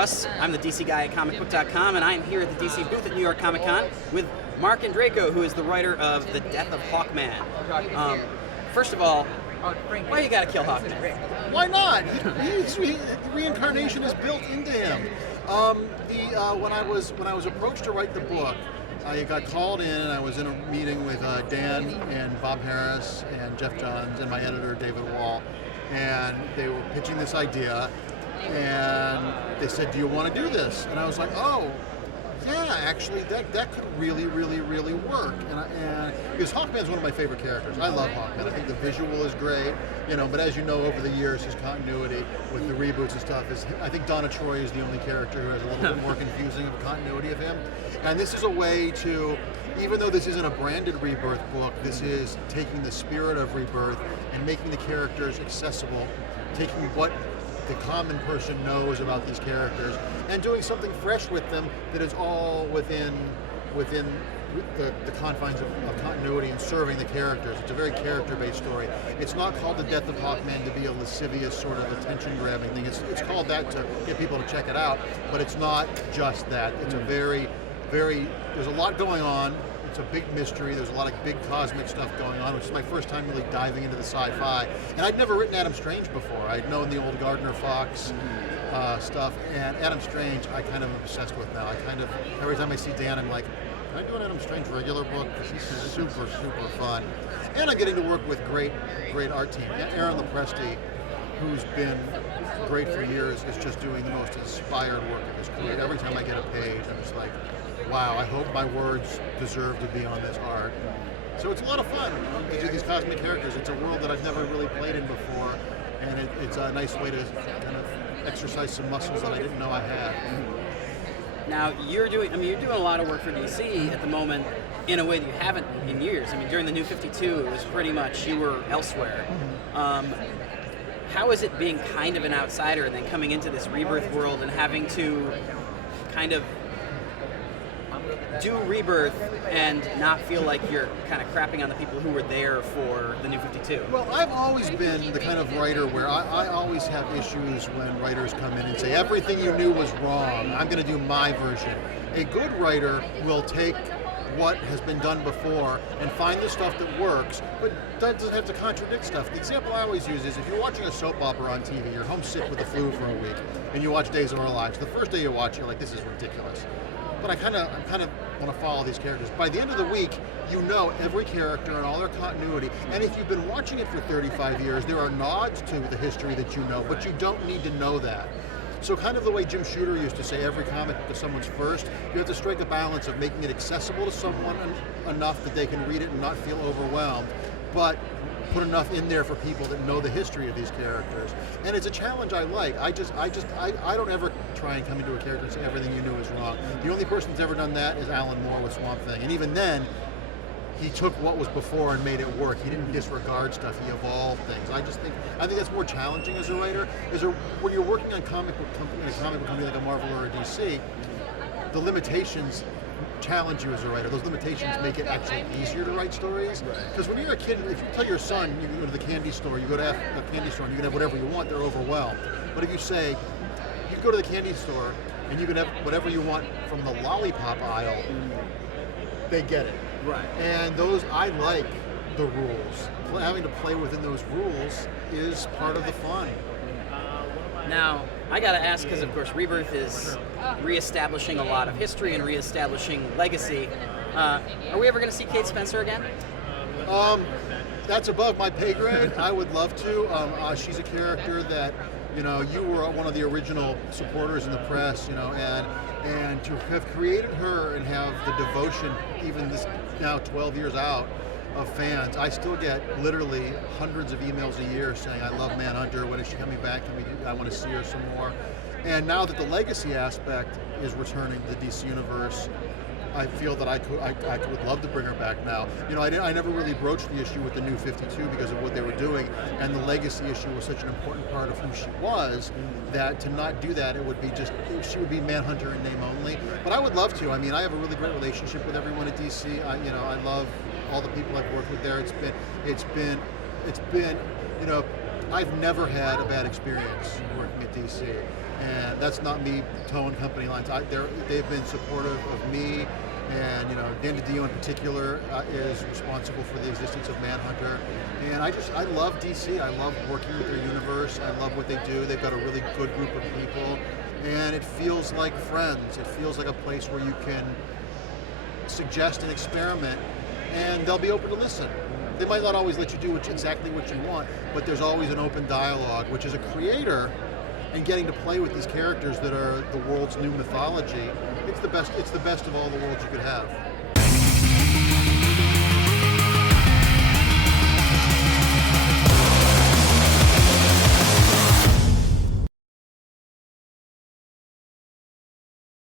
Russ. I'm the DC guy at Comicbook.com, and I am here at the DC booth at New York Comic Con with Marc Andreyko, who is the writer of The Death of Hawkman. First of all, why you gotta kill Hawkman? Why not? Reincarnation is built into him. When I was approached to write the book, I got called in, and I was in a meeting with Dan and Bob Harris and Jeff Johns and my editor David Wall, and they were pitching this idea, and they said, "Do you want to do this?" And I was like, "Oh, yeah, actually, that could really work." And because Hawkman's one of my favorite characters. I love Hawkman. I think the visual is great, but as you know, over the years, his continuity with the reboots and stuff is, I think Donna Troy is the only character who has a little bit more confusing of a continuity of him. And this is a way to, even though this isn't a branded Rebirth book, this is taking the spirit of Rebirth and making the characters accessible, taking what the common person knows about these characters and doing something fresh with them that is all within the confines of continuity and serving the characters. It's a very character-based story. It's not called The Death of Hawkman to be a lascivious sort of attention-grabbing thing. It's called that to get people to check it out, but it's not just that. It's a very, there's a lot going on. It's a big mystery. There's a lot of big cosmic stuff going on, which is my first time really diving into the sci-fi. And I'd never written Adam Strange before. I'd known the old Gardner Fox stuff, and Adam Strange I kind of am obsessed with now. Every time I see Dan, I'm like, can I do an Adam Strange regular book? Because he's super fun. And I'm getting to work with great art team. Aaron Lopresti, who's been great for years, is just doing the most inspired work of his career. Every time I get a page, I'm just like, wow, I hope my words deserve to be on this art. So it's a lot of fun to do these cosmic characters. It's a world that I've never really played in before, and it's a nice way to kind of exercise some muscles that I didn't know I had. Now, you're doing a lot of work for DC at the moment in a way that you haven't in years. I mean, during the New 52, it was pretty much you were elsewhere. How is it being kind of an outsider and then coming into this Rebirth world and having to kind of do Rebirth and not feel like you're kind of crapping on the people who were there for the New 52? Well, I've always been the kind of writer where I always have issues when writers come in and say, everything you knew was wrong, I'm going to do my version. A good writer will take what has been done before and find the stuff that works, but that doesn't have to contradict stuff. The example I always use is if you're watching a soap opera on TV, you're homesick with the flu for a week, and you watch Days of Our Lives. The first day you watch, you're like, this is ridiculous. But I kind of want to follow these characters. By the end of the week, you know every character and all their continuity. And if you've been watching it for 35 years, there are nods to the history that you know, but you don't need to know that. So kind of the way Jim Shooter used to say, every comic book is someone's first, you have to strike a balance of making it accessible to someone enough that they can read it and not feel overwhelmed, but put enough in there for people that know the history of these characters. And it's a challenge I like. I don't ever try and come into a character and say everything you knew is wrong. The only person that's ever done that is Alan Moore with Swamp Thing. And even then, he took what was before and made it work. He didn't disregard stuff, he evolved things. I think that's more challenging as a writer, when you're working on a comic book company like a Marvel or a DC, the limitations challenge you as a writer. Those limitations make it actually easier to write stories. Because when you're a kid, if you tell your son, you can go to the candy store, you go to the candy store and you can have whatever you want, they're overwhelmed. But if you say, you go to the candy store and you can have whatever you want from the lollipop aisle, they get it. Right. And I like the rules. Having to play within those rules is part of the fun. Now, I gotta ask, because of course Rebirth is reestablishing a lot of history and reestablishing legacy. Are we ever gonna see Kate Spencer again? That's above my pay grade. I would love to. She's a character that, you were one of the original supporters in the press, and to have created her and have the devotion, even this now 12 years out, of fans. I still get literally hundreds of emails a year saying, I love Manhunter, when is she coming back? I want to see her some more. And now that the legacy aspect is returning to the DC Universe, I feel that I would love to bring her back now. I never really broached the issue with the New 52 because of what they were doing, and the legacy issue was such an important part of who she was that to not do that, she would be Manhunter in name only. But I would love to. I have a really great relationship with everyone at DC. I love all the people I've worked with there. It's been, I've never had a bad experience working at DC. And that's not me towing company lines. They've been supportive of me, and Dan DiDio in particular is responsible for the existence of Manhunter. And I love DC. I love working with their universe. I love what they do. They've got a really good group of people, and it feels like friends. It feels like a place where you can suggest and experiment, and they'll be open to listen. They might not always let you do exactly what you want, but there's always an open dialogue, which as a creator and getting to play with these characters that are the world's new mythology, it's the best of all the worlds you could have.